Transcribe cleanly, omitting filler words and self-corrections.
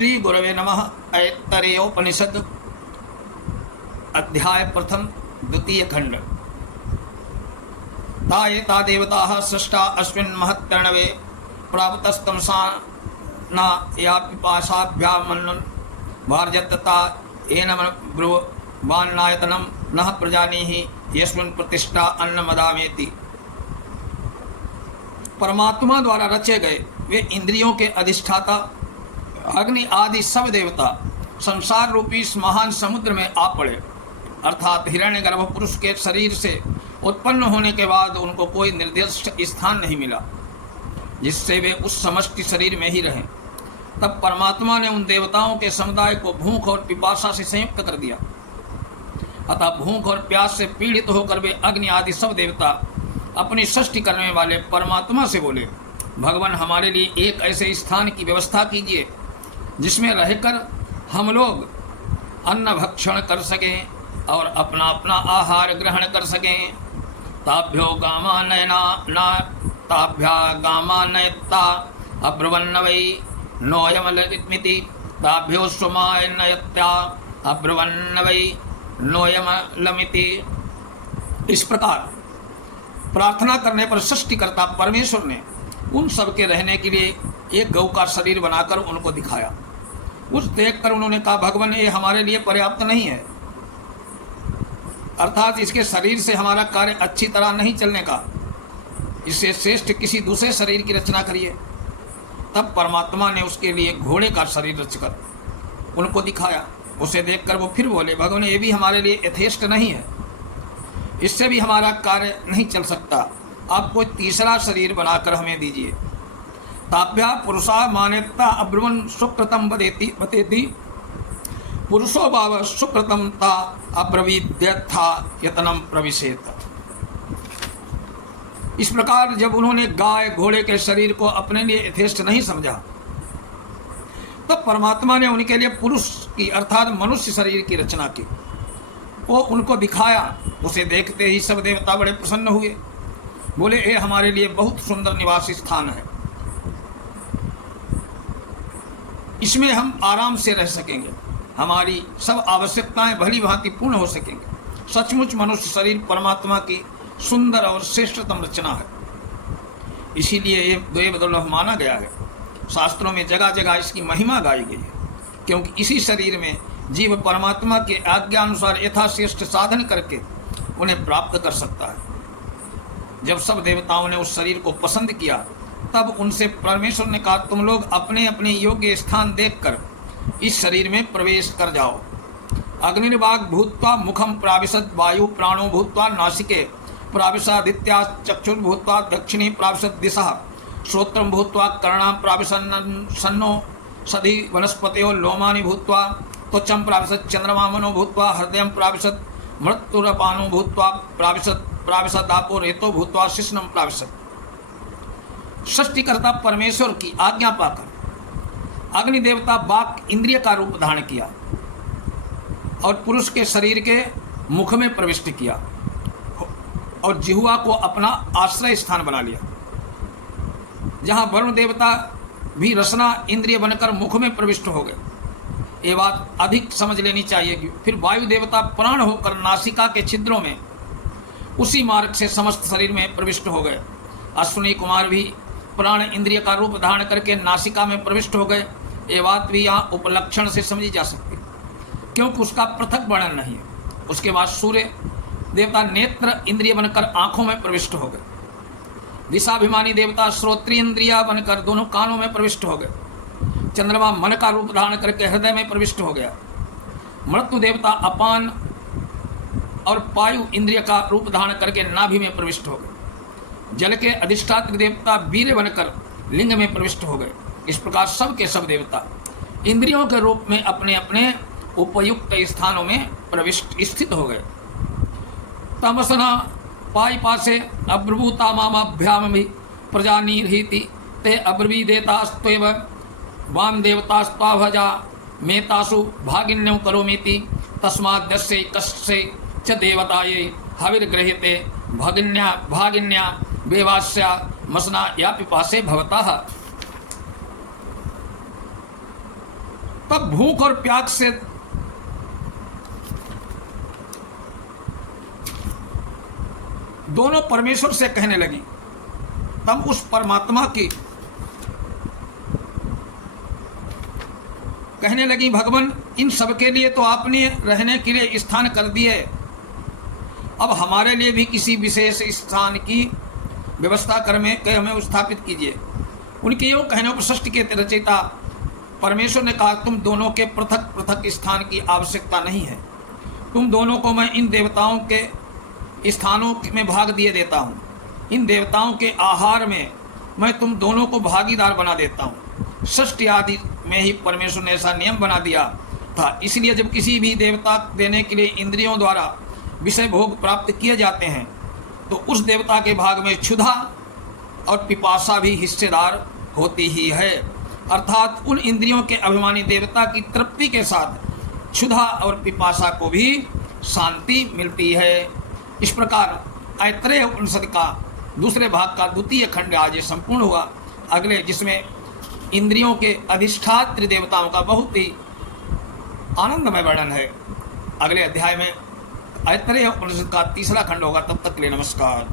श्री गुरवे नमः। ऐतरेयोपनिषद अध्याय प्रथम द्वितीय खंड। ता देवता सृष्टा अस्मिन् महत्कर्णवे प्राप्तस्तमसा न या पिपासाभ्यामन्नं भार्यतता एनम ब्रुवान्नायतनं नः प्रजानीहि यस्मिन् प्रतिष्ठा अन्नमदामेति। परमात्मा द्वारा रचे गए वे इंद्रियों के अधिष्ठाता अग्नि आदि सब देवता संसार रूपी इस महान समुद्र में आ पड़े, अर्थात हिरण्यगर्भ पुरुष के शरीर से उत्पन्न होने के बाद उनको कोई निर्दिष्ट स्थान नहीं मिला जिससे वे उस समष्टि शरीर में ही रहें। तब परमात्मा ने उन देवताओं के समुदाय को भूख और पिपासा से संयुक्त कर दिया। अतः भूख और प्यास से पीड़ित होकर वे अग्नि आदि सब देवता अपनी सृष्टि करने वाले परमात्मा से बोले, भगवान हमारे लिए एक ऐसे स्थान की व्यवस्था कीजिए जिसमें रहकर हम लोग अन्न भक्षण कर सकें और अपना अपना आहार ग्रहण कर सकें। ताभ्यो गामानयना न ताभ्या गामानयता अब्रुवन्न वै नोयमलमिति ताभ्यो स्वमायनयत्या अब्रुवन्न वै नोयमलमिति। इस प्रकार प्रार्थना करने पर सृष्टिकर्ता परमेश्वर ने उन सब के रहने के लिए एक गौ का शरीर बनाकर उनको दिखाया। उस देखकर उन्होंने कहा, भगवान ये हमारे लिए पर्याप्त नहीं है, अर्थात इसके शरीर से हमारा कार्य अच्छी तरह नहीं चलने का, इससे श्रेष्ठ किसी दूसरे शरीर की रचना करिए। तब परमात्मा ने उसके लिए घोड़े का शरीर रचकर उनको दिखाया। उसे देखकर वो फिर बोले, भगवान ये भी हमारे लिए यथेष्ट नहीं है, इससे भी हमारा कार्य नहीं चल सकता, आप कोई तीसरा शरीर बनाकर हमें दीजिए। ताभ्या पुरुषा मान्यता अब्रुवन सुकृतम बतेति पुरुषो भाव सुकृतम ता अब्रवीद्यथा यतनम प्रविशेत। इस प्रकार जब उन्होंने गाय घोड़े के शरीर को अपने लिए यथेष्ट नहीं समझा, तब परमात्मा ने उनके लिए पुरुष की अर्थात मनुष्य शरीर की रचना की। वो उनको दिखाया। उसे देखते ही सब देवता बड़े प्रसन्न हुए, बोले ये हमारे लिए बहुत सुंदर निवास स्थान है, इसमें हम आराम से रह सकेंगे, हमारी सब आवश्यकताएं भली भांति पूर्ण हो सकेंगे। सचमुच मनुष्य शरीर परमात्मा की सुंदर और श्रेष्ठतम रचना है, इसीलिए ये देवदुर्लभ माना गया है। शास्त्रों में जगह जगह इसकी महिमा गाई गई है, क्योंकि इसी शरीर में जीव परमात्मा के आज्ञानुसार यथाश्रेष्ठ साधन करके उन्हें प्राप्त कर सकता है। जब सब देवताओं ने उस शरीर को पसंद किया, तब उनसे परमेश्वर ने कहा, तुम लोग अपने अपने योग्य स्थान देखकर इस शरीर में प्रवेश कर जाओ। अग्निर्वाग भूत्वा मुखम प्राविशद वायु प्राणो भूत्वा नासिके प्राविशादित्या चक्षुर्भूत्वा दक्षिणी प्राविशद दिशा श्रोत्रम भूत्वा कर्णां प्राविशन्नो सधि वनस्पतयो लोमानि भूत्वा त्वचं प्राविशद चंद्रमा मनो भूत्वा हृदयं प्राविशद मृत्युरपानो भूत्वा प्राविशदापो रेतो भूत्वा शिष्णम प्राविशद। सृष्टिकर्ता परमेश्वर की आज्ञा पाकर अग्नि देवता वाक इंद्रिय का रूप धारण किया और पुरुष के शरीर के मुख में प्रविष्ट किया और जिह्वा को अपना आश्रय स्थान बना लिया। जहां वरुण देवता भी रसना इंद्रिय बनकर मुख में प्रविष्ट हो गए, ये बात अधिक समझ लेनी चाहिए। फिर वायु देवता प्राण होकर नासिका के छिद्रों में उसी मार्ग से समस्त शरीर में प्रविष्ट हो गए। अश्विनी कुमार भी प्राण इंद्रिय का रूप धारण करके नासिका में प्रविष्ट हो गए। ये बात भी यहाँ उपलक्षण से समझी जा सकती, क्योंकि उसका पृथक वर्णन नहीं है। उसके बाद सूर्य देवता नेत्र इंद्रिय बनकर आंखों में प्रविष्ट हो गए। दिशाभिमानी देवता श्रोत्रिय इंद्रिया बनकर दोनों कानों में प्रविष्ट हो गए। चंद्रमा मन का रूप धारण करके हृदय में प्रविष्ट हो गया। मृत्यु देवता अपान और वायु इंद्रिय का रूप धारण करके नाभि में प्रविष्ट हो गए। जल के अधिष्ठात्र देवता वीर्य बनकर लिंग में प्रविष्ट हो गए। इस प्रकार सब के सब देवता इंद्रियों के रूप में अपने अपने उपयुक्त स्थानों में प्रविष्ट स्थित हो गए। तमसना पासे अब्रभूता मामाभ्याम भी प्रजानीर्हिति ते अब्रवीदेतास्त्वेव वाम देवतास्त्वाभजा मेतासु भागिन्यौ करोमीति तस्माद्यस्य कस्य च देवतायै हविर्गृह्यते भागिन्या वेवास्या मसना या पिपासे भवता। तब भूख और प्यास से दोनों परमेश्वर से कहने लगी। तब उस परमात्मा की कहने लगी, भगवान इन सब के लिए तो आपने रहने के लिए स्थान कर दिए, अब हमारे लिए भी किसी विशेष स्थान की व्यवस्था कर में के हमें स्थापित कीजिए। उनके योग कहने पर सृष्टि के रचयिता परमेश्वर ने कहा, तुम दोनों के पृथक पृथक स्थान की आवश्यकता नहीं है, तुम दोनों को मैं इन देवताओं के स्थानों में भाग दिए देता हूँ, इन देवताओं के आहार में मैं तुम दोनों को भागीदार बना देता हूँ। सृष्टि आदि में ही परमेश्वर ने ऐसा नियम बना दिया था। इसलिए जब किसी भी देवता देने के लिए इंद्रियों द्वारा विषय भोग प्राप्त किए जाते हैं तो उस देवता के भाग में क्षुधा और पिपासा भी हिस्सेदार होती ही है, अर्थात उन इंद्रियों के अभिमानी देवता की तृप्ति के साथ क्षुधा और पिपासा को भी शांति मिलती है। इस प्रकार ऐतरेय उपनिषद का दूसरे भाग का द्वितीय खंड आज ये संपूर्ण हुआ। अगले जिसमें इंद्रियों के अधिष्ठात्री देवताओं का बहुत ही आनंदमय वर्णन है, अगले अध्याय में ऐतरेय उपनिषद का तीसरा खंड होगा। तब तक के लिए नमस्कार।